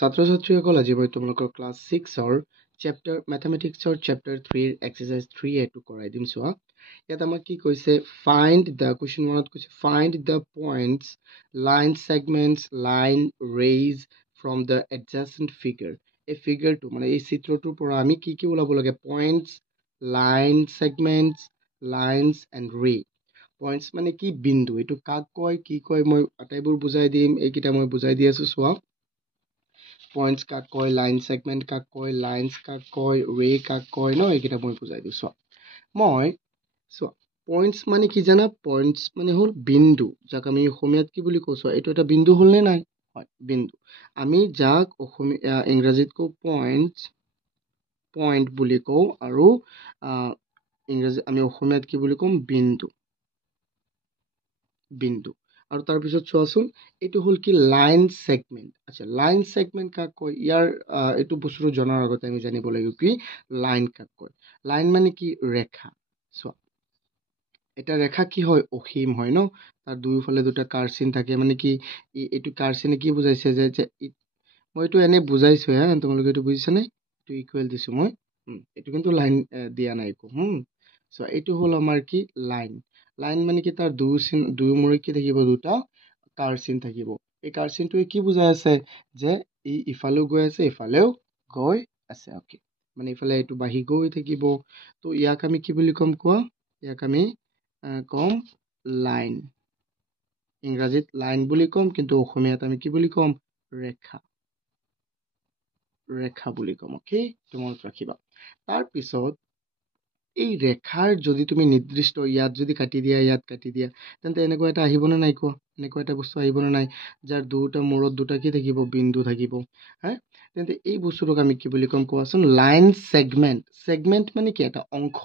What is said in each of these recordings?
ছাত্ৰ-ছাত্ৰীসকল আজি মই তোমালোকৰ ক্লাছ 6ৰ চেপ্টাৰ মেথমেটিক্সৰ চেপ্টাৰ 3ৰ এক্সাৰচাইজ 3A টো কৰাই দিম চোৱা ইয়াত আমাক কি কৈছে ফাইণ্ড দ্য কুৱেশ্যন 1ত কৈছে find the points line segments line rays from the adjacent figure এই ফিগাৰটো মানে এই চিত্ৰটোৰ পৰা আমি কি কি ওলাব লাগে পইণ্টছ লাইন ছেগমেণ্টছ লাইনছ এণ্ড ৰে পইণ্টছ মানে কি বিন্দু এইটো কাক কয় কি কয় মই আটাইবোৰ বুজাই দিম এইকেইটা মই বুজাই দি আছো চোৱা পইণ্টছ কাক কয় লাইন ছেগমেণ্ট কাক কয় লাইনছ কাক কয় ৰে কাক কয় ন এইকেইটা মই বুজাই দিওঁ চোৱা পইণ্টছ মানে কি জানা পইণ্টছ মানে হ'ল বিন্দু যাক আমি অসমীয়াত কি বুলি কওঁ চোৱা এইটো এটা বিন্দু হ'ল নে নাই হয় বিন্দু আমি যাক অসমীয়া ইংৰাজীত কওঁ পইণ্ট বুলি কওঁ আৰু ইংৰাজী আমি অসমীয়াত কি বুলি কম বিন্দু আৰু তাৰপিছত চোৱাচোন এইটো হ'ল কি লাইন ছেগমেণ্ট আচ্ছা লাইন ছেগমেণ্ট কাক কয় ইয়াৰ এইটো বস্তুটো জনাৰ আগতে আমি জানিব লাগিব কি লাইন কাক কয় লাইন মানে কি ৰেখা চোৱা এটা ৰেখা কি হয় অসীম হয় ন তাৰ দুয়োফালে দুটা কাৰচিন থাকে মানে কি এইটো কাৰচিনে কি বুজাইছে যে মই এইটো এনে বুজাইছো হা তোমালোকে এইটো বুজিছানে এইটো ইকুৱেল দিছো মই এইটো কিন্তু লাইন দিয়া নাই একো চোৱা এইটো হ'ল আমাৰ কি লাইন লাইন মানে কি তাৰ দুয়ো মূৰে কি থাকিব দুটা কাৰচিন থাকিব এই কাৰচিনটোৱে কি বুজাই আছে যে ইফালেও গৈ আছে ইফালেও গৈ আছে অকে মানে ইফালে এইটো বাঢ়ি গৈ থাকিব তো ইয়াক আমি কি বুলি ক'ম কোৱা ইয়াক আমি কম লাইন ইংৰাজীত লাইন বুলি ক'ম কিন্তু অসমীয়াত আমি কি বুলি ক'ম ৰেখা বুলি ক'ম অকে মনত ৰাখিবা তাৰপিছত এই ৰেখাৰ যদি তুমি নিৰ্দিষ্ট ইয়াত যদি কাটি দিয়া ইয়াত কাটি দিয়া তেন্তে এনেকুৱা এটা আহিবনে নাই কোৱা এনেকুৱা এটা বস্তু আহিবনে নাই যাৰ দুটা মূৰত দুটা কি থাকিব বিন্দু থাকিব হা তেন্তে এই বস্তুটোক আমি কি বুলি ক'ম কোৱাচোন লাইন ছেগমেণ্ট মানে কি এটা অংশ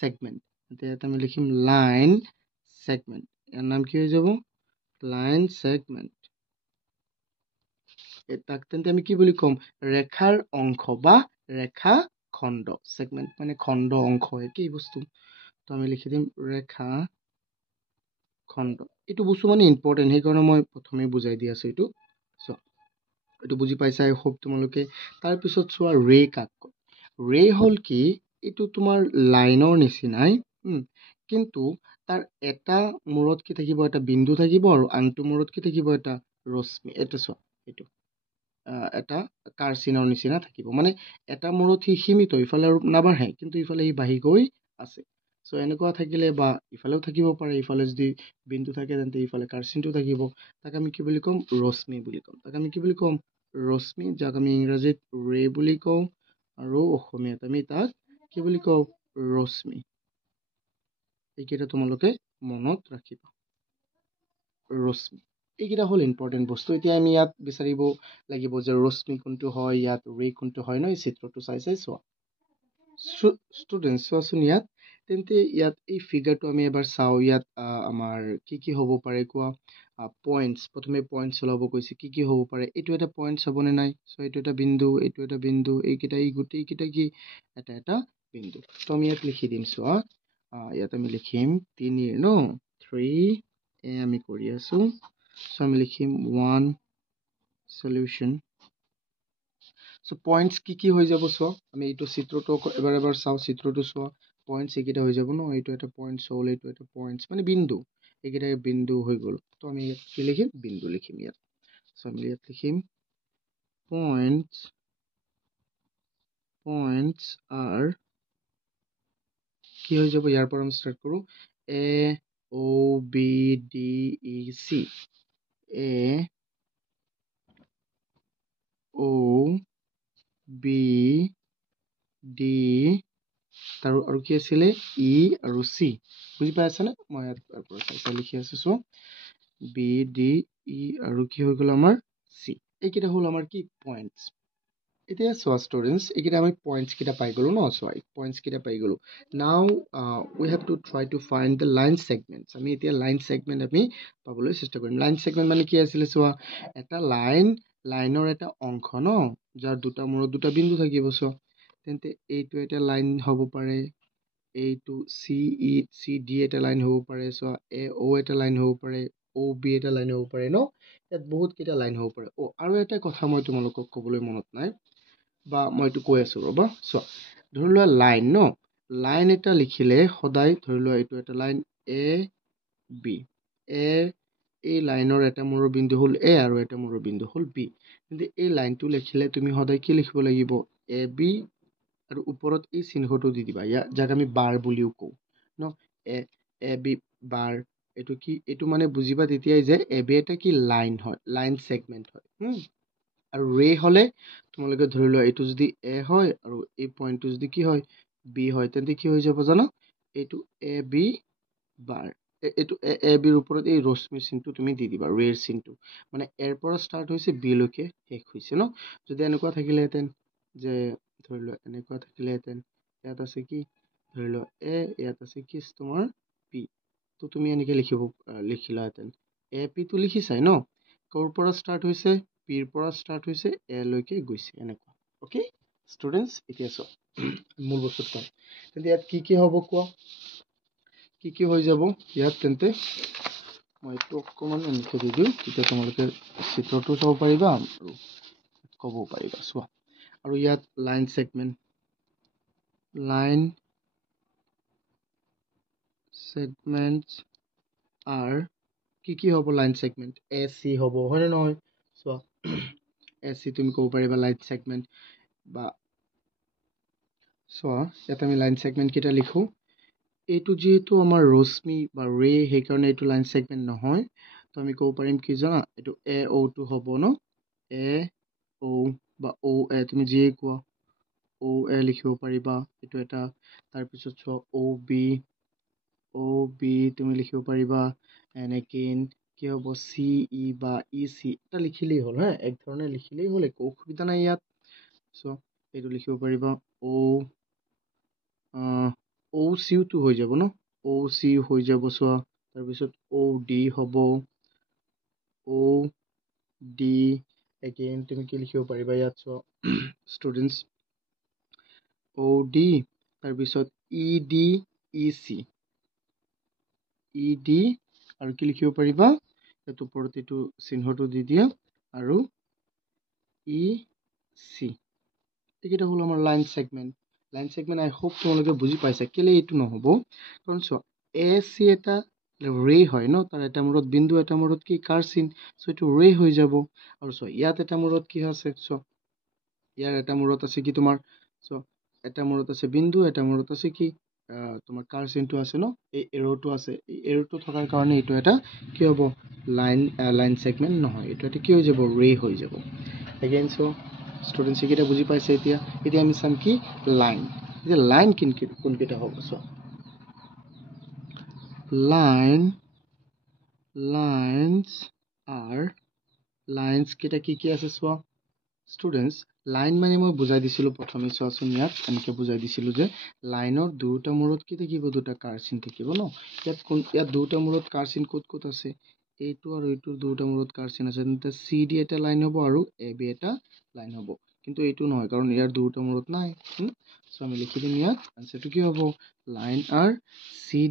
ছেগমেণ্ট ইয়াত আমি লিখিম লাইন ছেগমেণ্ট ইয়াৰ নাম কি হৈ যাব লাইন ছেগমেণ্ট তাক তেন্তে আমি কি বুলি ক'ম ৰেখাৰ অংশ বা ৰেখা খণ্ড ছেগমেণ্ট মানে খণ্ড অংশ একেই বস্তু তো আমি লিখি দিম ৰেখা খণ্ড এইটো বস্তু মানে ইম্পৰ্টেণ্ট সেইকাৰণে মই প্ৰথমে বুজাই দি আছো এইটো চোৱা এইটো বুজি পাইছা আই হোপ তোমালোকে তাৰপিছত চোৱা ৰে কাক কয় ৰে হ'ল কি এইটো তোমাৰ লাইনৰ নিচিনাই কিন্তু তাৰ এটা মূৰত কি থাকিব এটা বিন্দু থাকিব আৰু আনটো মূৰত কি থাকিব এটা ৰশ্মি এটা চোৱা এইটো এটা কাৰচিনৰ নিচিনা থাকিব মানে এটা মূৰত সি সীমিত ইফালে আৰু নাবাঢ়ে কিন্তু ইফালে সি বাঢ়ি গৈ আছে চ' এনেকুৱা থাকিলে বা ইফালেও থাকিব পাৰে ইফালে যদি বিন্দু থাকে তেন্তে ইফালে কাৰচিনটো থাকিব তাক আমি কি বুলি ক'ম ৰশ্মি বুলি ক'ম তাক আমি কি বুলি ক'ম ৰশ্মি যাক আমি ইংৰাজীত ৰে বুলি কওঁ আৰু অসমীয়াত আমি তাক কি বুলি কওঁ ৰশ্মি এইকেইটা তোমালোকে মনত ৰাখিবা ৰশ্মি এইকেইটা হ'ল ইম্পৰ্টেণ্ট বস্তু এতিয়া আমি ইয়াত বিচাৰিব লাগিব যে ৰশ্মি কোনটো হয় ইয়াত ৰে কোনটো হয় ন এই চিত্ৰটো চাই চোৱা ষ্টুডেণ্ট চোৱাচোন ইয়াত তেন্তে ইয়াত এই ফিগাৰটো আমি এবাৰ চাওঁ ইয়াত আমাৰ কি হ'ব পাৰে কোৱা পইণ্টছ প্ৰথমে পইণ্টছ ওলাব কৈছে কি হ'ব পাৰে এইটো এটা পইণ্টছ হ'বনে নাই চ' এইটো এটা বিন্দু এইকেইটা এই গোটেইকেইটা কি এটা বিন্দু তো আমি ইয়াত লিখি দিম চোৱা ইয়াত আমি লিখিম 3 ন 3 আমি কৰি আছো চ' আমি লিখিম 1 সলিউশ্যন চ' পইণ্টছ কি হৈ যাব চোৱা আমি এইটো চিত্ৰটো এবাৰ চাওঁ চিত্ৰটো চোৱা পইণ্টছ এইকেইটা হৈ যাব ন এইটো এটা পইণ্টছ হ'ল এইটো এটা পইণ্টছ মানে বিন্দু এইকেইটা বিন্দু হৈ গ'ল তো আমি ইয়াত কি লিখিম বিন্দু লিখিম ইয়াত চ' আমি ইয়াত লিখিম পইণ্টছ আৰ কি হৈ যাব ইয়াৰ পৰা আমি ষ্টাৰ্ট কৰোঁ AOBDEC AOBD আৰু কি আছিলে ই আৰু চি বুজি পাই আছেনে মই ইয়াত চাই লিখি আছো চ' BDE আৰু কি হৈ গ'ল আমাৰ চি এইকেইটা হ'ল আমাৰ কি পইণ্টছ এতিয়া চোৱা ষ্টুডেণ্টছ এইকেইটা আমি পইণ্টছ কেইটা পাই গ'লো ন চোৱা পইণ্টছ কেইটা পাই গ'লো now we have to try to find the line segments আমি এতিয়া লাইন ছেগমেণ্ট আমি পাবলৈ চেষ্টা কৰিম লাইন ছেগমেণ্ট মানে কি আছিলে চোৱা এটা লাইনৰ এটা অংশ ন যাৰ দুটা মূৰত দুটা বিন্দু থাকিব চোৱা তেন্তে এইটো এটা লাইন হ'ব পাৰে এইটো CD এটা লাইন হ'ব পাৰে চোৱা AO এটা লাইন হ'ব পাৰে OB এটা লাইন হ'ব পাৰে ন ইয়াত বহুত কেইটা লাইন হ'ব পাৰে আৰু এটা কথা মই তোমালোকক ক'বলৈ মনত নাই বা মই এইটো কৈ আছোঁ ৰ'বা চোৱা ধৰি লোৱা লাইন লাইন এটা লিখিলে সদায় ধৰি লোৱা এইটো এটা লাইন এ বি এই লাইনৰ এটা মূৰৰ বিন্দু হ'ল এ আৰু এটা মূৰৰ বিন্দু হ'ল বি কিন্তু এই লাইনটো লিখিলে তুমি সদায় কি লিখিব লাগিব এ বি আৰু ওপৰত এই চিহ্নটো দি দিবা যাক আমি বাৰ বুলিও কওঁ এ বি বাৰ এইটো কি এইটো মানে বুজিবা তেতিয়াই যে এ বি এটা কি লাইন হয় লাইন ছেগমেণ্ট হয় আৰু ৰে হ'লে তোমালোকে ধৰি লোৱা এইটো যদি এ হয় আৰু এই পইণ্টটো যদি কি হয় বি হয় তেন্তে কি হৈ যাব জানো এইটো এ বি বাৰ এইটো এ বিৰ ওপৰত এই ৰশ্মি চিনটো তুমি দি দিবা ৰেৰ চিনটো মানে এৰ পৰা ষ্টাৰ্ট হৈছে বি লৈকে শেষ হৈছে যদি এনেকুৱা থাকিলেহেঁতেন যে ধৰি লোৱা এনেকুৱা থাকিলেহেঁতেন ইয়াত আছে কি ধৰি লোৱা এ ইয়াত আছে কি তোমাৰ পি তো তুমি এনেকৈ লিখিলাহেঁতেন এ পিটো লিখিছাই ক'ৰ পৰা ষ্টাৰ্ট হৈছে পিৰ পৰা ষ্টাৰ্ট হৈছে এ লৈকে গৈছে এনেকুৱা অ'কে ষ্টুডেণ্টছ এতিয়া চোৱা মূল বস্তুত কম তেন্তে ইয়াত কি হ'ব কোৱা কি হৈ যাব ইয়াত তেন্তে মই এইটো অকণমান এনেকৈ দি দিওঁ তেতিয়া তোমালোকে চিত্ৰটো চাব পাৰিবা আৰু ক'ব পাৰিবা চোৱা আৰু ইয়াত লাইন ছেগমেণ্ট আৰ কি হ'ব লাইন ছেগমেণ্ট এ চি হ'ব হয়নে নহয় চোৱা এ চি তুমি ক'ব পাৰিবা লাইন ছেগমেণ্ট বা চোৱা ইয়াত আমি লাইন ছেগমেণ্ট কেইটা লিখোঁ এইটো যিহেতু আমাৰ ৰশ্মি বা ৰে সেইকাৰণে এইটো লাইন ছেগমেণ্ট নহয় তো আমি ক'ব পাৰিম কি জানা এইটো এ অ'টো হ'ব এ অ' বা অ' এ তুমি যিয়ে কোৱা অ' এ লিখিব পাৰিবা এইটো এটা তাৰপিছত চোৱা অ' বি তুমি লিখিব পাৰিবা এনেকৈ কি হ'ব চি ই বা ই চি এটা লিখিলেই হ'ল এক ধৰণে লিখিলেই হ'ল একো অসুবিধা নাই ইয়াত চ' এইটো লিখিব পাৰিবা অ' চিওটো হৈ যাব অ' চি হৈ যাব চোৱা তাৰপিছত অ' ডি হ'ব অ' ডি এগেইন তুমি কি লিখিব পাৰিবা ইয়াত চোৱা ষ্টুডেণ্টছ অ' ডি তাৰপিছত ই ডি ই চি আৰু কি লিখিব পাৰিবা ইয়াত ওপৰত এইটো চিহ্নটো দি দিয়া আৰু ই চি এইকেইটা হ'ল আমাৰ লাইন ছেগমেণ্ট আই হোপ তোমালোকে বুজি পাইছা কেলে এইটো নহ'ব কাৰণ চোৱা এ চি এটা ৰে হয় তাৰ এটা মূৰত বিন্দু এটা মূৰত কি কাৰ চিন চ' এইটো ৰে হৈ যাব আৰু চোৱা ইয়াত এটা মূৰত কি আছে চোৱা ইয়াৰ এটা মূৰত আছে কি তোমাৰ চোৱা এটা মূৰত আছে বিন্দু এটা মূৰত আছে কি তোমাৰ কাৰ চিনটো আছে এই এৰ'টো আছে এই এৰ'টো থকাৰ কাৰণে এইটো এটা কি হ'ব লাইন ছেগমেণ্ট নহয় এইটো এটা কি হৈ যাব ৰে হৈ যাব এগেইন চ' ষ্টুডেণ্টছ এইকেইটা বুজি পাইছে এতিয়া আমি চাম কি লাইন এতিয়া লাইন কোনকেইটা হ'ব চোৱা লাইনছ কেইটা কি আছে চোৱা ষ্টুডেণ্টছ লাইন মানে মই বুজাই দিছিলোঁ প্ৰথমে চোৱাচোন ইয়াত এনেকৈ বুজাই দিছিলোঁ যে লাইনৰ দুটা মূৰত কি থাকিব দুটা কাৰ চিন থাকিব ইয়াত দুটা মূৰত কাৰ চিন ক'ত আছে এইটো আৰু এইটোৰ দুটা মূৰত কাৰ চিন আছে তেন্তে চি ডি এটা লাইন হ'ব আৰু এ বি এটা লাইন হ'ব কিন্তু এইটো নহয় কাৰণ ইয়াৰ দুটা মূৰত নাই চ' আমি লিখি দিম ইয়াত আনচাৰটো কি হ'ব line R C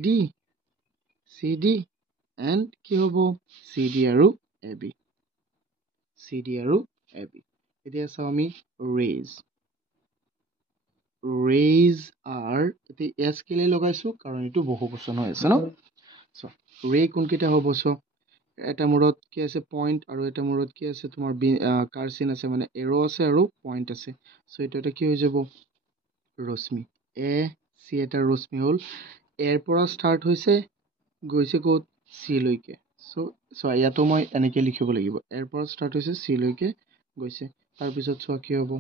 D and কি হ'ব চি ডি আৰু এ বি এতিয়া চাওঁ আমি ৰেজ আৰ এতিয়া এছ কেলে লগাইছোঁ কাৰণ এইটো বহুবচন হৈ আছে চ' ৰে কোনকেইটা হ'ব চ' এটা মূৰত কি আছে পইণ্ট আৰু এটা মূৰত কি আছে তোমাৰ কাৰ চিন আছে মানে এৰ' আছে আৰু পইণ্ট আছে চ' এইটো এটা কি হৈ যাব ৰশ্মি এ চি এটা ৰশ্মি হ'ল এৰ পৰা ষ্টাৰ্ট হৈছে গৈছে ক'ত চি লৈকে চ' ইয়াতো মই এনেকৈ লিখিব লাগিব এৰ পৰা ষ্টাৰ্ট হৈছে চি লৈকে গৈছে তাৰপিছত চোৱা কি হ'ব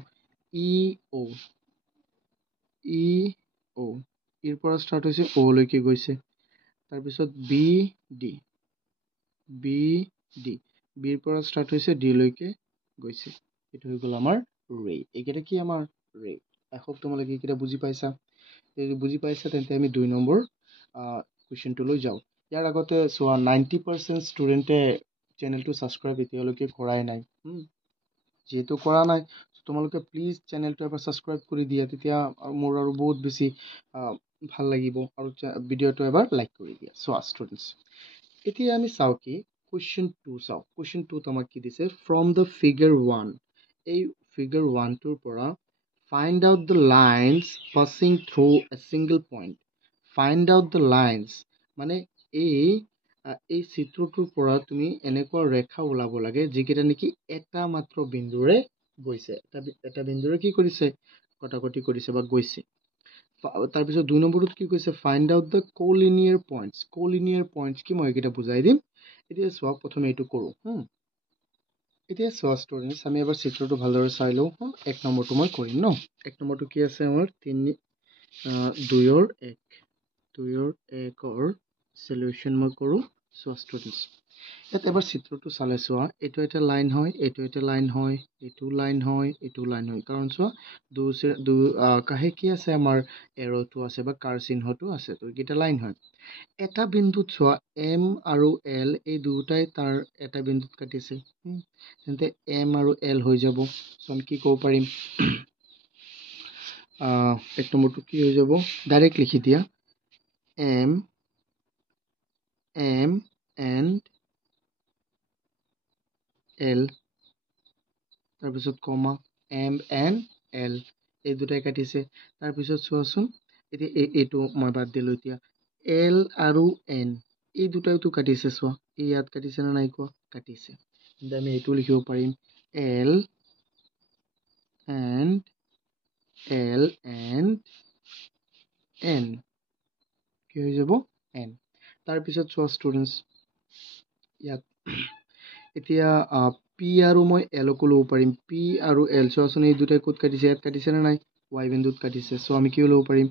ইৰ পৰা ষ্টাৰ্ট হৈছে অ' লৈকে গৈছে তাৰপিছত বিৰ পৰা ষ্টাৰ্ট হৈছে ডি লৈকে গৈছে এইটো হৈ গ'ল আমাৰ ৰে এইকেইটা কি আমাৰ ৰে আই হোপ তোমালোকে এইকেইটা বুজি পাইছা তেন্তে আমি 2 নম্বৰ কুৱেশ্যনটোলৈ যাওঁ ইয়াৰ আগতে চোৱা 90% ষ্টুডেণ্টে চেনেলটো ছাবস্ক্ৰাইব এতিয়ালৈকে কৰাই নাই যিহেতু কৰা নাই তোমালোকে প্লিজ চেনেলটো এবাৰ ছাবস্ক্ৰাইব কৰি দিয়া তেতিয়া মোৰ আৰু বহুত বেছি ভাল লাগিব আৰু ভিডিঅ'টো এবাৰ লাইক কৰি দিয়া চোৱা ষ্টুডেণ্টছ এতিয়া আমি চাওঁ কি কুৱেশ্যন 2 চাওক কুৱেশ্যন 2 আমাক কি দিছে ফ্ৰম দ্য ফিগাৰ 1 এই ফিগাৰ 1 টোৰ পৰা find out the lines passing through a single point find out the lines মানে এই চিত্ৰটোৰ পৰা তুমি এনেকুৱা ৰেখা ওলাব লাগে যিকেইটা নেকি এটা মাত্ৰ বিন্দুৰে গৈছে এটা বিন্দুৰে কি কৰিছে কটাকটি কৰিছে বা গৈছে তাৰপিছত 2 নম্বৰটোত কি কৈছে ফাইণ্ড আউট দ্য কোলিনিয়াৰ পইণ্টছ কি মই এইকেইটা বুজাই দিম এতিয়া চোৱা প্ৰথমে এইটো কৰোঁ এতিয়া চোৱা ষ্টুডেণ্টছ আমি এবাৰ চিত্ৰটো ভালদৰে চাই লওঁ 1 নম্বৰটো মই কৰিম ন 1 নম্বৰটো কি আছে আমাৰ 2ৰ 1ৰ সলিউশ্যন মই কৰোঁ চোৱা ষ্টুডেণ্টছ ইয়াত এবাৰ চিত্ৰটো চালে চোৱা এইটো এটা লাইন হয় এইটো এটা লাইন হয় এইটো লাইন হয় এইটো লাইন হয় কাৰণ চোৱা কাহে কি আছে আমাৰ এৰ'টো আছে বা কাৰ চিহ্নটো আছে তো এইকেইটা লাইন হয় এটা বিন্দুত চোৱা এম আৰু এল এই দুটাই তাৰ এটা বিন্দুত কাটিছে তেন্তে এম আৰু এল হৈ যাব চ' আমি কি ক'ব পাৰিম 1 নম্বৰটো কি হৈ যাব ডাইৰেক্ট লিখি দিয়া এম এণ্ড এল তাৰপিছত কমা এম এণ্ড এল এই দুটাই কাটিছে তাৰপিছত চোৱাচোন এতিয়া এইটো মই বাদ দিলোঁ এতিয়া এল আৰু এন এই দুটাইতো কাটিছে চোৱা ইয়াত কাটিছে নে নাই কোৱা কাটিছে তেন্তে আমি এইটো লিখিব পাৰিম এল এণ্ড এন কি হৈ যাব এন তাৰপিছত চোৱা ষ্টুডেণ্টছ ইয়াত এতিয়া পি আৰু মই এলকো ল'ব পাৰিম পি আৰু এল চোৱাচোন এই দুটাই ক'ত কাটিছে ইয়াত কাটিছে নে নাই ৱাই বিন্দুত কাটিছে চ' আমি কি ল'ব পাৰিম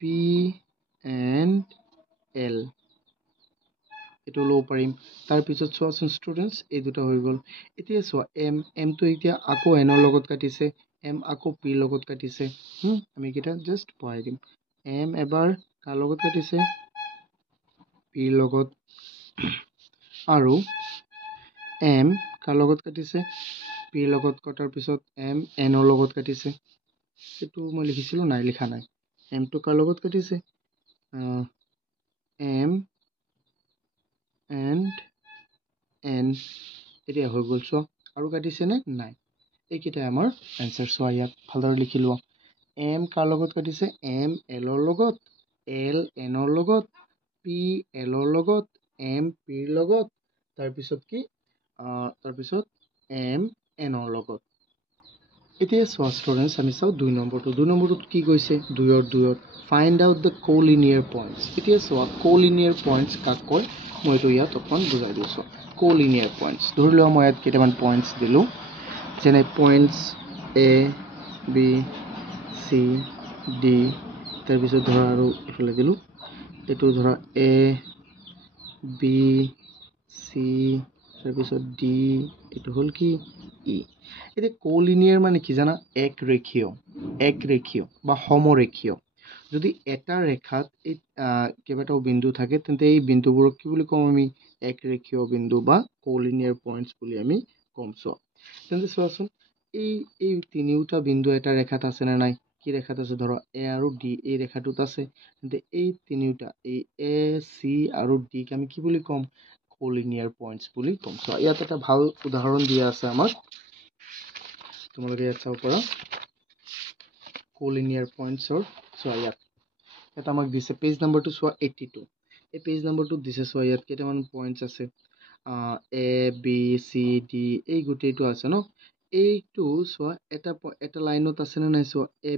পি এণ্ড এল এইটো ল'ব পাৰিম তাৰপিছত চোৱাচোন ষ্টুডেণ্টছ এই দুটা হৈ গ'ল এতিয়া চোৱা এমটো এতিয়া আকৌ এনৰ লগত কাটিছে এম আকৌ পিৰ লগত কাটিছে আমি এইকেইটা জাষ্ট বহাই দিম এম এবাৰ কাৰ লগত কাটিছে পিৰ লগত আৰু এম কাৰ লগত কাটিছে পিৰ লগত কটাৰ পিছত এম এনৰ লগত কাটিছে সেইটো মই লিখিছিলোঁ নাই লিখা নাই এমটো কাৰ লগত কাটিছে এম এণ্ড এন এতিয়া হৈ গ'ল চোৱা আৰু কাটিছেনে নাই এইকেইটাই আমাৰ এনচাৰ চোৱা ইয়াত ভালদৰে লিখি লোৱা এম কাৰ লগত কাটিছে এম এলৰ লগত এল এনৰ লগত পি এলৰ লগত এম পিৰ লগত তাৰপিছত কি তাৰপিছত এম এনৰ লগত এতিয়া চোৱা ষ্টুডেণ্টছ আমি চাওঁ 2 নম্বৰটোত কি কৈছে 2ৰ ফাইণ্ড আউট দ্য কোলিনিয়াৰ পইণ্টছ এতিয়া চোৱা কোলিনিয়াৰ পইণ্টছ কাক কয় মই এইটো ইয়াত অকণমান বুজাই দিছোঁ কোলিনিয়াৰ পইণ্টছ ধৰি লোৱা মই ইয়াত কেইটামান পইণ্টছ দিলোঁ যেনে points A B C D তাৰপিছত ধৰা আৰু এইফালে দিলোঁ এইটো ধৰা এ বি চি তাৰপিছত ডি এইটো হ'ল কি ই এতিয়া কোলিনিয়াৰ মানে কি জানা এক ৰেখীয় বা সমৰেখীয় যদি এটা ৰেখাত এই কেইবাটাও বিন্দু থাকে তেন্তে এই বিন্দুবোৰক কি বুলি কওঁ আমি এক ৰেখীয় বিন্দু বা কোলিনিয়াৰ পইণ্টছ বুলি আমি ক'ম চোৱা তেন্তে চোৱাচোন এই তিনিওটা বিন্দু এটা ৰেখাত আছে নে নাই কি ৰেখাত আছে ধৰা এ আৰু ডি এই ৰেখাটোত আছে তেন্তে এই তিনিওটা এই এ চি আৰু ডিক আমি কি বুলি ক'ম কোলিনিয়াৰ পইণ্টছ বুলি ক'ম চোৱা ইয়াত এটা ভাল উদাহৰণ দিয়া আছে আমাক তোমালোকে ইয়াত চাব পাৰা কোলিনিয়াৰ পইণ্টছৰ চোৱা ইয়াত আমাক দিছে পেজ নম্বৰটো চোৱা 82 এই পেজ নম্বৰটোত দিছে চোৱা ইয়াত কেইটামান পইণ্টছ আছে এ বি চি ডি এই গোটেইটো আছে ন এইটো চোৱা এটা লাইনত আছে নে নাই চোৱা এ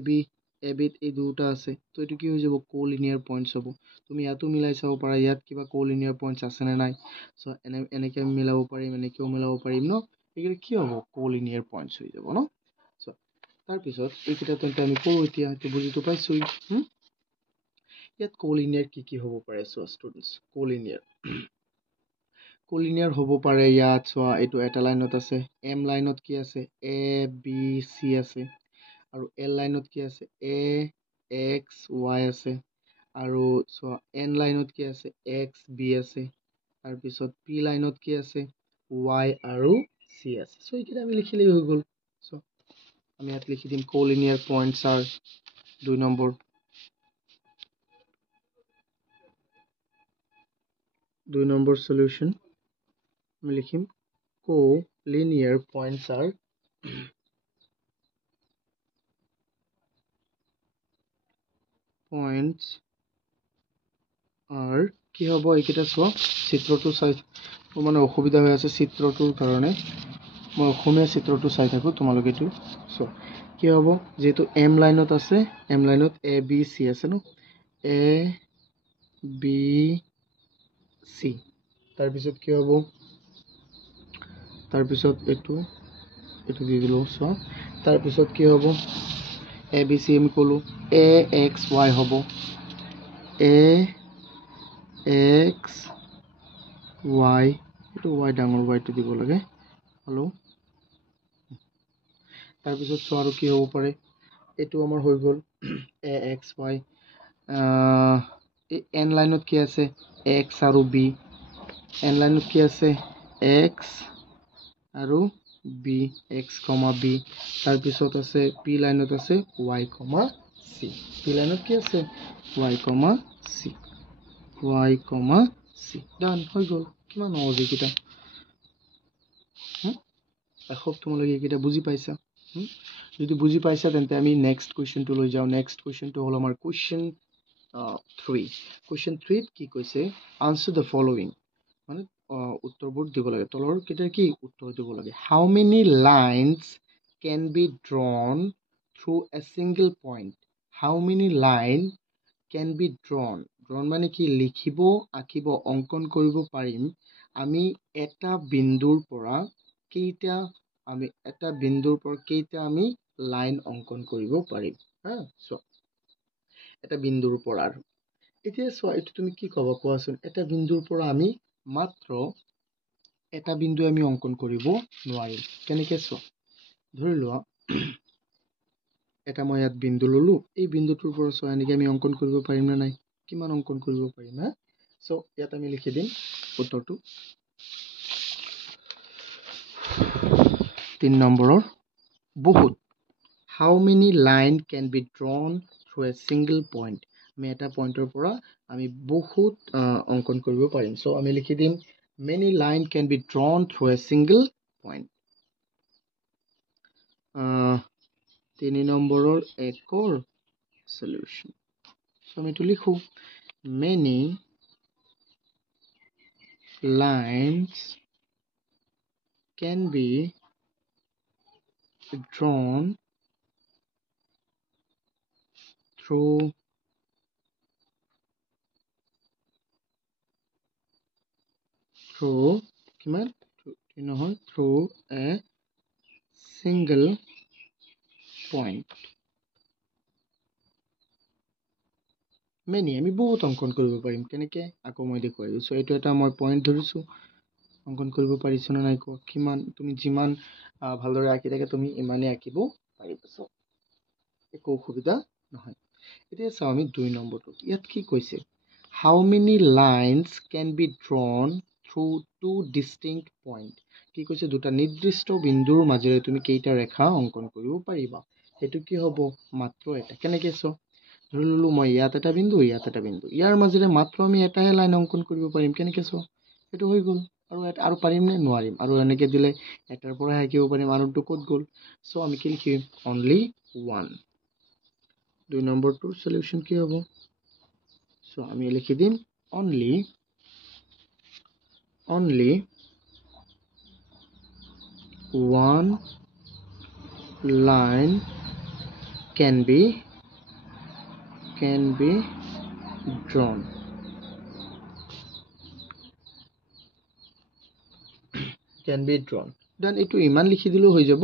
বিত এই দুটা আছে তো এইটো কি হৈ যাব কোলিনিয়াৰ পইণ্টছ হ'ব তুমি ইয়াতো মিলাই চাব পাৰা ইয়াত কিবা কোলিনিয়াৰ পইণ্টছ আছে নে নাই চোৱা এনেকৈ মিলাব পাৰিম এনেকৈও মিলাব পাৰিম ন এইকেইটা কি হ'ব কোলিনিয়াৰ পইণ্টছ হৈ যাব ন চোৱা তাৰপিছত এইকেইটা তেন্তে আমি কৰোঁ এতিয়া এইটো বুজিটো পাইছোঁ ইয়াত কোলিনিয়াৰ কি হ'ব পাৰে চোৱা ষ্টুডেণ্টছ কোলিনিয়াৰ হ'ব পাৰে ইয়াত চোৱা এইটো এটা লাইনত আছে এম লাইনত কি আছে এ বি চি আছে আৰু এল লাইনত কি আছে এ এক্স ৱাই আছে আৰু চোৱা এন লাইনত কি আছে এক্স বি আছে তাৰপিছত পি লাইনত কি আছে ৱাই আৰু চি আছে চ' এইকেইটা আমি লিখিলেই হৈ গ'ল চ' আমি ইয়াত লিখি দিম কোলিনিয়াৰ পইণ্টছ আৰ 2 নম্বৰ সলিউশ্যন আমি লিখিম co-linear points are কি হ'ব এইকেইটা চোৱা চিত্ৰটো চাই মোৰ মানে অসুবিধা হৈ আছে চিত্ৰটোৰ কাৰণে মই অসমীয়া চিত্ৰটো চাই থাকোঁ তোমালোকে এইটো চোৱা কি হ'ব যেহেতু এম লাইনত আছে এম লাইনত এ বি চি আছে ন এ বি চি তাৰপিছত কি হ'ব তাৰপিছত এইটো দি দিলোঁ চোৱা তাৰপিছত কি হ'ব এ বি চি আমি ক'লোঁ এ এক্স ৱাই হ'ব এ এক্স ৱাই এইটো ৱাই ডাঙৰ ৱাইটো দিব লাগে হেল্ল' তাৰপিছত চোৱা আৰু কি হ'ব পাৰে এইটো আমাৰ হৈ গ'ল এ এক্স ৱাই এন লাইনত কি আছে এক্স আৰু বি এন লাইনত কি আছে এক্স আৰু বি এক্স কমা বি তাৰপিছত আছে পি লাইনত আছে ৱাই কমা চি পি লাইনত কি আছে ৱাই কমা চি ডান হৈ গ'ল কিমান সহজ এইকেইটা I hope তোমালোকে এইকেইটা বুজি পাইছা যদি বুজি পাইছা তেন্তে আমি নেক্সট কুৱেশ্যনটো লৈ যাওঁ নেক্সট কুৱেশ্যনটো হ'ল আমাৰ কুৱেশ্যন 3 কুৱেশ্যন 3 কি কৈছে আনসাৰ দ্য ফলোইং মানে উত্তৰবোৰ দিব লাগে তলৰ কেইটা কি উত্তৰ দিব লাগে how many lines can be drawn through a single point how many line can be drawn মানে কি লিখিব আঁকিব অংকন কৰিব পাৰিম আমি এটা বিন্দুৰ পৰা কেইটা আমি লাইন অংকন কৰিব পাৰিম চোৱা এটা বিন্দুৰ পৰা এতিয়া চোৱা এইটো তুমি কি ক'বা কোৱাচোন এটা বিন্দুৰ পৰা আমি মাত্ৰ এটা বিন্দু আমি অংকন কৰিব নোৱাৰিম কেনেকৈ চোৱা ধৰি লোৱা এটা মই ইয়াত বিন্দু ললো এই বিন্দুটোৰ পৰা চোৱা এনেকৈ আমি অংকন কৰিব পাৰিম নে নাই কিমান অংকন কৰিব পাৰিম সো ইয়াত আমি লিখি দিম উত্তৰটো 3 নম্বৰৰ বহুত how many line can be drawn through a single point আমি এটা পইণ্টৰ পৰা আমি বহুত অংকন কৰিব পাৰিম সো আমি লিখি দিম many line can be drawn through a single point 3 নম্বৰৰ একৰ সলিউশন সো আমি এইটো লিখো many lines can be drawn through a single point many আমি বহুত অংকন কৰিব পাৰিম কেনেকৈ আকৌ মই দেখুৱাই দিছোঁ এইটো এটা মই পইণ্ট ধৰিছোঁ অংকন কৰিব পাৰিছো না নাই কোৱা কিমান তুমি যিমান ভালদৰে আঁকি থাকে তুমি ইমানেই আঁকিব পাৰিবা একো অসুবিধা নহয় এতিয়া চাওঁ আমি 2 নম্বৰটো ইয়াত কি কৈছে how many lines can be drawn through two distinct point কি কৈছে দুটা নিৰ্দিষ্ট বিন্দুৰ মাজেৰে তুমি কেইটা ৰেখা অংকন কৰিব পাৰিবা সেইটো কি হ'ব মাত্ৰ এটা কেনেকৈ চোৱা ধৰি ললো মই ইয়াত এটা বিন্দু ইয়াৰ মাজেৰে মাত্ৰ আমি এটাহে লাইন অংকন কৰিব পাৰিম কেনেকৈ চোৱা সেইটো হৈ গ'ল আৰু পাৰিম নে নোৱাৰিম আৰু এনেকৈ দিলে এটাৰ পৰাই আঁকিব পাৰিম আৰুটো ক'ত গ'ল সো আমি কি লিখিম অনলি 1 2 নম্বৰটোৰ সলিউশন কি হ'ব সো আমি লিখি দিম only 1 line can be drawn then এইটো ইমান লিখি দিলেও হৈ যাব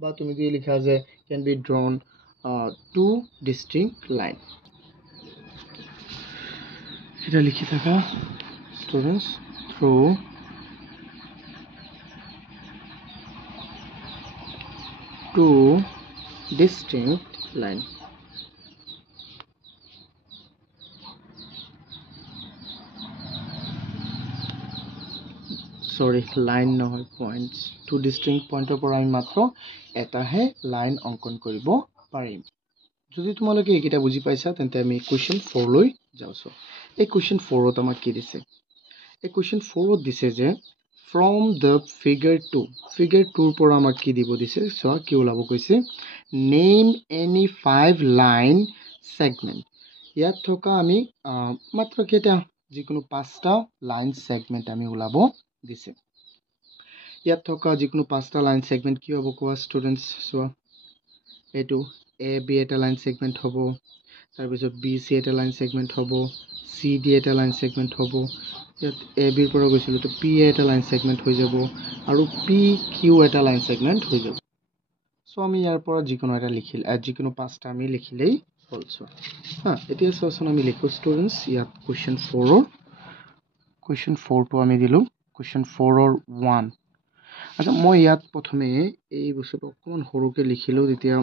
বা তুমি যদি লিখা যে can be drawn two distinct line এটা লিখি থাকা students through two distinct line sorry line নহয় points two distinct pointer পৰা আমি মাত্ৰ এটাহে লাইন অংকন কৰিব পাৰিম যদি তোমালোকে এইকেইটা বুজি পাইছা তেন্তে আমি কুৱেশ্যন 4 লৈ যাওঁছো এই কুৱেশ্যন 4ত আমাক কি দিছে এই কুৱেশ্যন 4ত দিছে যে from the figure 2 figure 2 ৰ পৰা আমাক কি দিব দিছে চোৱা কি ওলাব কৈছে name any 5 line segment ইয়াত থকা আমি মাত্ৰ কেইটা যিকোনো 5টা লাইন সেগমেন্ট আমি ওলাব দিছে ইয়াত থকা যিকোনো 5টা লাইন সেগমেন্ট কি হ'ব কোৱা ষ্টুডেন্টস চোৱা এটো এ বি এটা লাইন সেগমেন্ট হ'ব তাৰ পিছত বি সি এটা লাইন সেগমেন্ট হ'ব সি ডি এটা লাইন সেগমেন্ট হ'ব ইয়াত এ বিৰ পৰা গৈছিল তো পি এটা লাইন সেগমেন্ট হৈ যাব আৰু পি কিউ এটা লাইন সেগমেন্ট হৈ যাব সো আমি ইয়াৰ পৰা যিকোনো এটা লিখিল যিকোনো 5টা আমি লিখিলেই হ'ল সো এতিয়া সচন আমি লিখো ষ্টুডেন্টস ইয়াত কোৱেশ্চন 4 টো আমি দিলো কোৱেশ্চন 4 ৰ 1 আচ্ছা মই ইয়াত প্ৰথমে এই বস্তুটো অকমান সৰুকে লিখিলো তেতিয়া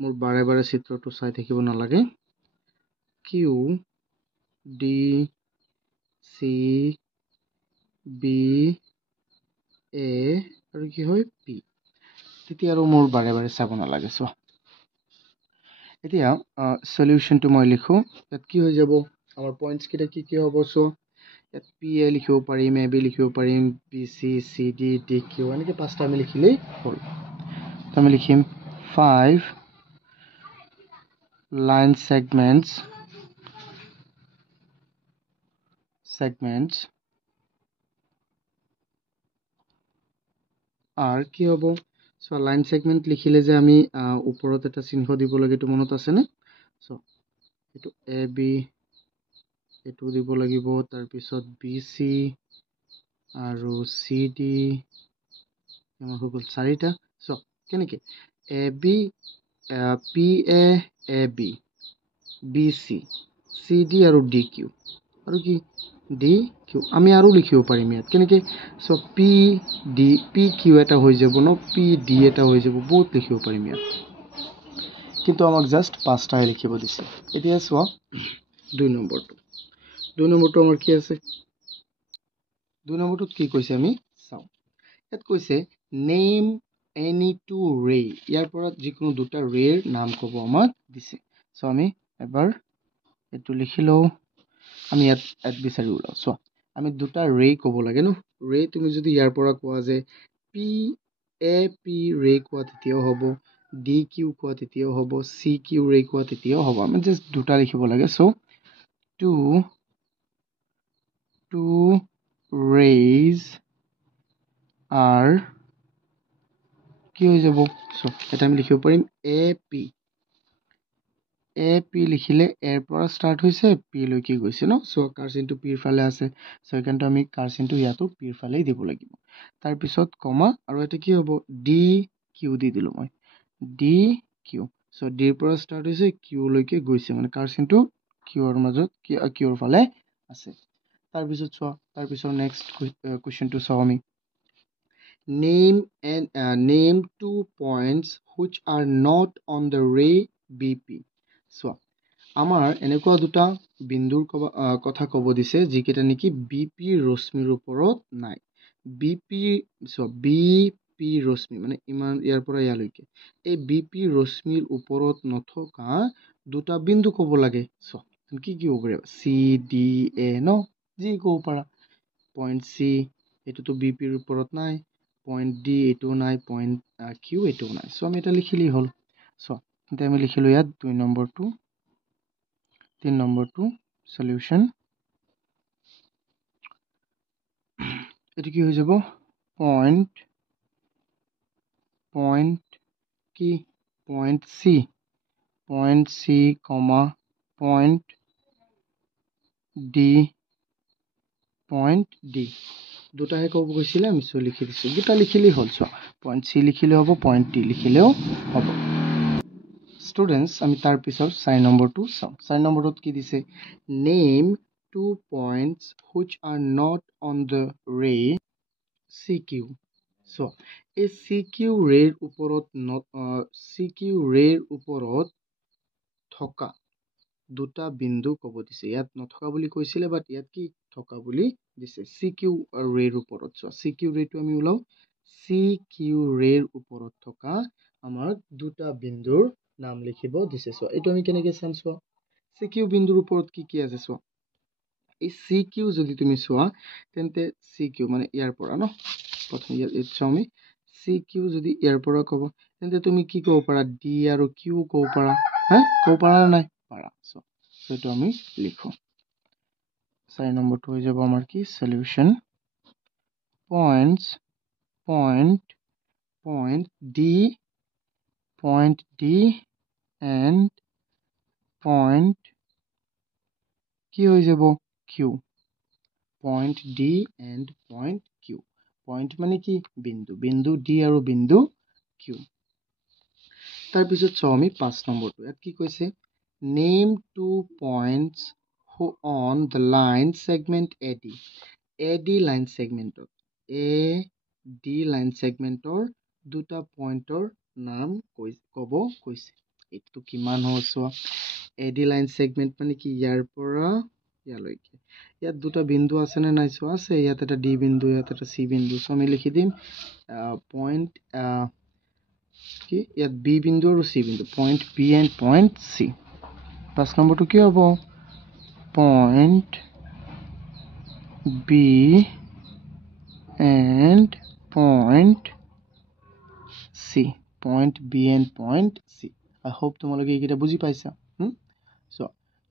মোৰ বাৰে বাৰে চিত্ৰটো চাই থাকিব নালাগে Q D C B A আৰু কি হয় পি তেতিয়া আৰু মোৰ বাৰে বাৰে চাব নালাগে সো এতিয়া সলিউশনটো মই লিখো ইয়াত কি হৈ যাব আমাৰ পইণ্টছ কিটা কি হ'ব সো ইয়াত পি এ লিখিব পাৰিম এ বি লিখিব পাৰিম B C C D D Q এনেকৈ 5টা আমি লিখিলেই হ'ল তো আমি লিখিম 5 line segments are কি হ'ব সো লাইন সেগমেন্ট লিখিলে যে আমি ওপৰত এটা চিহ্ন দিব লাগে এটো মনত আছে নে সো এটো এ বি এটো দিব লাগিব তাৰ পিছত বি সি আৰু সি ডি আমাৰ হৈ গ'ল 4টা সো কেনেকে A B P A B B C C D আৰু ডি কিউ আৰু কি ডি কিউ আমি আৰু লিখিব পাৰিম ইয়াত কেনেকে so P D P Q এটা হৈ যাব ন পি ডি এটা হৈ যাব বহুত লিখিব পাৰিম ইয়াত কিন্তু আমাক জাস্ট 5টা লিখিব দিছে এতিয়া চোৱা 2 নম্বৰটো আমাৰ কি আছে 2 নম্বৰটোত কি কৈছে আমি চাও ইয়াত কৈছে নেম এনি টু ৰে ইয়াৰ পৰা যিকোনো দুটা ৰেৰ নাম ক'ব আমাক দিছে সো আমি এবাৰ এটো লিখিলো আমি ইয়াত বিচাৰি ওলাও সো আমি দুটা ৰে ক'ব লাগে ন ৰে তুমি যদি ইয়াৰ পৰা কোৱা যে পি এ পি ৰে কোৱা তেতিয়াও হ'ব ডি কিউ কোৱা তেতিয়াও হ'ব সি কিউ ৰে কোৱা তেতিয়াও হ'ব আমি জাস্ট দুটা লিখিব লাগে সো two rays are কি হৈ যাব সো এটা আমি লিখিব পাৰিম এ পি লিখিলে এৰ পৰা ষ্টাৰ্ট হৈছে পি লৈকে গৈছে ন সো কাৰ চিনটো পিৰ ফালে আছে সো একাৰণে আমি কাৰ চিনটো ইয়াতো পিৰ ফালেই দিব লাগিব তাৰ পিছত কমা আৰু এটা কি হ'ব ডি কিউ দি দিলো মই ডি কিউ সো ডিৰ পৰা ষ্টাৰ্ট হৈছে কিউ লৈকে গৈছে মানে কাৰ চিনটো কিউৰ মাজত কিউৰ ফালে আছে তাৰ পিছত চোৱা তাৰ পিছত নেক্সট কোৱেশ্চনটো চাও আমি name 2 points which are not on the ray bp চোৱা আমাৰ এনেকুৱা দুটা বিন্দুৰ কথা ক'ব দিছে যিকেইটা নেকি বিপি ৰশ্মিৰ ওপৰত নাই বিপি ৰশ্মি মানে ইমান ইয়াৰ পৰা ইয়ালৈকে এই বিপি ৰশ্মিৰ ওপৰত নথকা দুটা বিন্দু ক'ব লাগে চোৱা কি হ'ব পাৰে সি ডি এ ন যি ক'ব পাৰা পইণ্ট সি এটোতো বিপিৰ ওপৰত নাই পইণ্ট ডি এটো নাই পইণ্ট কিউ এটো নাই সো আমি এটা লিখিলেই হ'ল সো এতিয়া আমি লিখিলো ইয়াত 2 নম্বৰটো 3 নম্বৰটো সলিউশন এটো কি হৈ যাব পইণ্ট কি point c comma point D দুটাহে ক'ব গৈছিলে আমি সো লিখি দিছো দুটা লিখিলেই হ'ল সো পইণ্ট সি লিখিলে হ'ব পইণ্ট ডি লিখিলেও হ'ব ষ্টুডেন্টস আমি তাৰ পিছত 4 নম্বৰটো চাও 4 নম্বৰত কি দিছে name 2 points which are not on the ray CQ so এই CQ ৰেৰ ওপৰত থকা দুটা বিন্দু ক'ব দিছে ইয়াত নথকা বুলি কৈছিলে বাট ইয়াত কি থকা বুলি দিছে CQ ৰেৰ ওপৰত সো CQ ৰেটো আমি উলাও CQ ৰেৰ ওপৰত থকা আমাৰ দুটা বিন্দুৰ নাম লিখিব দিছে সো এটো আমি কেনেকৈ চাম সো CQ বিন্দুৰ ওপৰত কি আছে সো এই চি কিউ যদি তুমি চোৱা তেন্তে চি কিউ মানে ইয়াৰ পৰা ন প্ৰথম ইয়াত চাওঁ আমি চি কিউ যদি ইয়াৰ পৰা ক'ব তেন্তে তুমি কি ক'ব পাৰা ডি আৰু কিউ ক'ব পাৰা ক'ব পাৰা নাই পাৰা সেইটো আমি লিখো 4 নম্বৰটো হৈ যাব আমাৰ কি solution point D and point কি হৈ যাব Q point D and point Q point মানে কি বিন্দু D আৰু বিন্দু Q তাৰ পিছত চাও আমি 5 নম্বৰটো ইয়াত কি কৈছে name 2 points on the line segment AD line segmentor দুটা পইণ্টৰ নাম ক'ব কৈছে এইটো কিমান হৈছে AD line segment মানে কি ইয়াৰ পৰা ইয়ালৈকে ইয়াত দুটা বিন্দু আছে নে নাই চোৱা আছে ইয়াত এটা D বিন্দু ইয়াত এটা C বিন্দু সো আমি লিখি দিম পইণ্ট কি ইয়াত B বিন্দু আৰু C বিন্দু point B and point C 5 নম্বৰটো কি হ'ব point B and point C point B and point C I hope তোমালোকে এইকেইটা বুজি পাইছা সো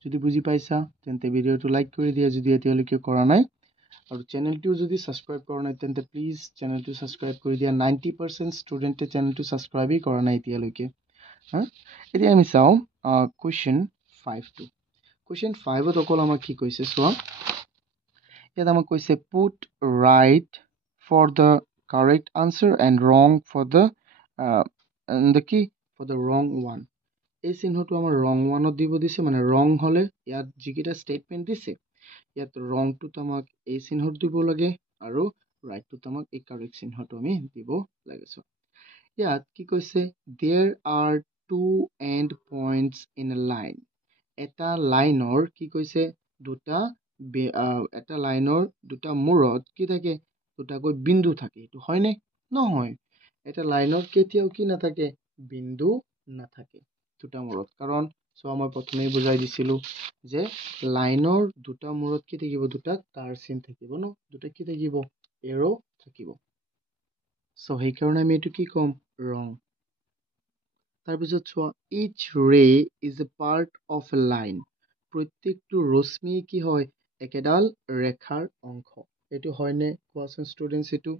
যদি বুজি পাইছা তেন্তে ভিডিওটো লাইক কৰি দিয়া যদি এতিয়ালৈকে কৰা নাই আৰু চেনেলটো যদি সাবস্ক্ৰাইব কৰা নাই তেন্তে প্লিজ চেনেলটো সাবস্ক্ৰাইব কৰি দিয়া 90% ষ্টুডেন্টে চেনেলটো সাবস্ক্ৰাইবই কৰা নাই এতিয়ালৈকে এতিয়া আমি চাও কোৱেশ্চন 5 টো কোৱেশ্চন 5 ত অকল আমাক কি কৈছে চোৱা ইয়াত আমাক কৈছে put right for the correct answer and wrong for the wrong one এই চিহ্নটো আমাৰ wrong one ত দিব দিছে মানে wrong হলে ইয়াত যিকিটা স্টেটমেন্ট দিছে ইয়াত wrong টো আমাক এই চিহ্নত দিব লাগে আৰু right টো আমাক এই correct চিহ্নটো আমি দিব লাগে সো ইয়াত কি কৈছে there are two end points in a line এটা লাইনৰ কি কৈছে দুটা এটা লাইনৰ দুটা মূৰত কি থাকে দুটাকৈ বিন্দু থাকে এটো হয় নে নহয় এটা লাইনৰ কেতিয়াও কি নাথাকে বিন্দু নাথাকে দুটা মূৰত কাৰণ সো মই প্ৰথমেই বুজাই দিছিলো যে লাইনৰ দুটা মূৰত কি থাকিব দুটা তাৰ চিন থাকিব ন দুটা কি থাকিব এৰো থাকিব সো সেই কাৰণে আমি এটো কি কম wrong তাৰ পিছত চোৱা each ray is a part of a line প্ৰত্যেকটো ৰশ্মি কি হয় একেডাল ৰেখাৰ অংশ এটো হয় নে কোৱাচোন ষ্টুডেন্টস এটো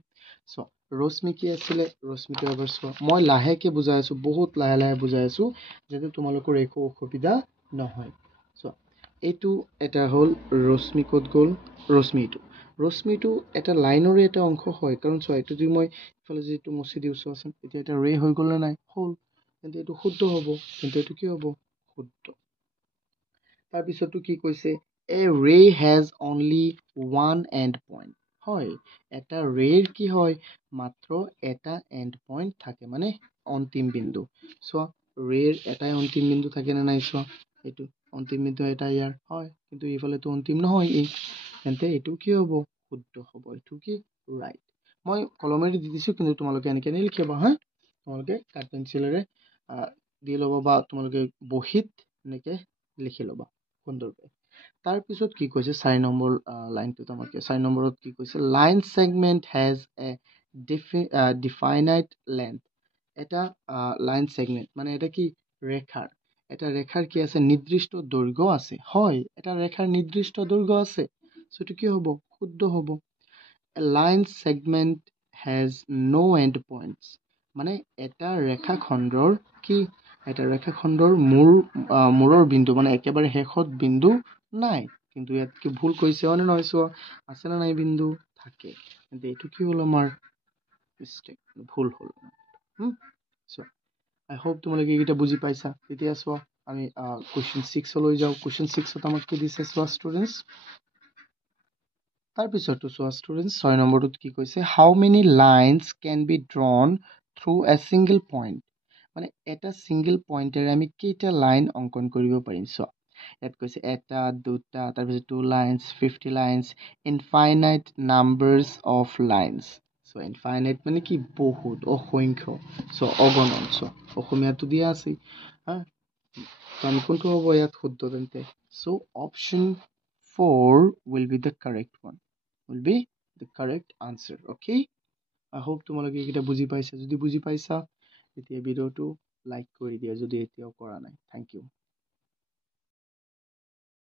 সো ৰশ্মি কি আছিল ৰশ্মিটো এবাৰ চোৱা মই লাহেকে বুজাই আছো বহুত লাহে বুজাই আছো যাতে তোমালোকৰ একো অসুবিধা নহয় সো এটো এটা হল ৰশ্মি কত গল ৰশ্মিটো এটা লাইনৰ এটা অংশ হয় কাৰণ চোৱা এটো যদি মই ইফালে যেটো মুছি দিউ চোৱাচোন এতিয়া এটা ৰে হৈ গল নাই হল কিন্তু এটো শুদ্ধ হ'ব কিন্তু এটো কি হ'ব শুদ্ধ তাৰ পিছতো কি কৈছে a ray has only one end point হয় এটা ৰেৰ কি হয় মাত্ৰ এটা এন্ড পইণ্ট থাকে মানে অন্তিম বিন্দু সো ৰেৰ এটাই অন্তিম বিন্দু থাকে না নাই সো এটো অন্তিম বিন্দু এটা ইয়াৰ হয় কিন্তু ইফালে তো অন্তিম নহয় এই তেন্তে এটো কি হ'ব শুদ্ধ হ'ব এটো কি ৰাইট মই কলমেৰে দি দিছো কিন্তু তোমালোকে এনেকৈ লিখিবা তোমালোকে কাট পেন্সিলেৰে দি লবা বা তোমালোকে বহিত এনেকৈ লিখি লবা সুন্দৰকৈ তাৰ পিছত কি কৈছে 4 নম্বৰ লাইনটো আমাকে 4 নম্বৰত কি কৈছে line segment has a definite length এটা লাইন সেগমেন্ট মানে এটা কি ৰেখাৰ কি আছে নিৰ্দিষ্ট দৈৰ্ঘ্য আছে হয় এটা ৰেখাৰ নিৰ্দিষ্ট দৈৰ্ঘ্য আছে সো এটো কি হ'ব শুদ্ধ হ'ব a line segment has no end points মানে এটা ৰেখাখণ্ডৰ কি এটা ৰেখাখণ্ডৰ মূৰৰ বিন্দু মানে একেবাৰে শেষত বিন্দু নাই কিন্তু ইয়াত কি ভুল কৈছে মানে নহয় সো আছে না নাই বিন্দু থাকে কিন্তু এটো কি হল আমাৰ মিস্টেক ভুল হল সো আই হোপ তোমালোকে এটা বুজি পাইছা এতিয়া চোৱা আমি কোৱেশ্চন 6 লৈ যাও কোৱেশ্চন 6 ত আমাক কি দিছে চোৱা ষ্টুডেন্টস তাৰ পিছতো চোৱা ষ্টুডেন্টস 6 নম্বৰটোত কি কৈছে how many lines can be drawn through a single point মানে এটা সিঙ্গল পইণ্টেৰে আমি কেইটা লাইন অঙ্কন কৰিব পাৰিম চোৱা ইয়াত কৈছে এটা দুটা তাৰ পিছত two lines 50 lines infinite numbers of lines so infinite মানে কি বহুত অসংখ্য সো অগণন সো অসমীয়াটো দিয়া আছে তো আমি কোনটো হ'ব ইয়াত শুদ্ধ তেন্তে so option 4 will be the correct one. Will be the correct answer. Okay. I hope তোমালোকে এইকেইটা বুজি পাইছা যদি বুজি পাইছা এতিয়া ভিডিঅ'টো লাইক কৰি দিয়া যদি এতিয়াও কৰা নাই থ্যাংক ইউ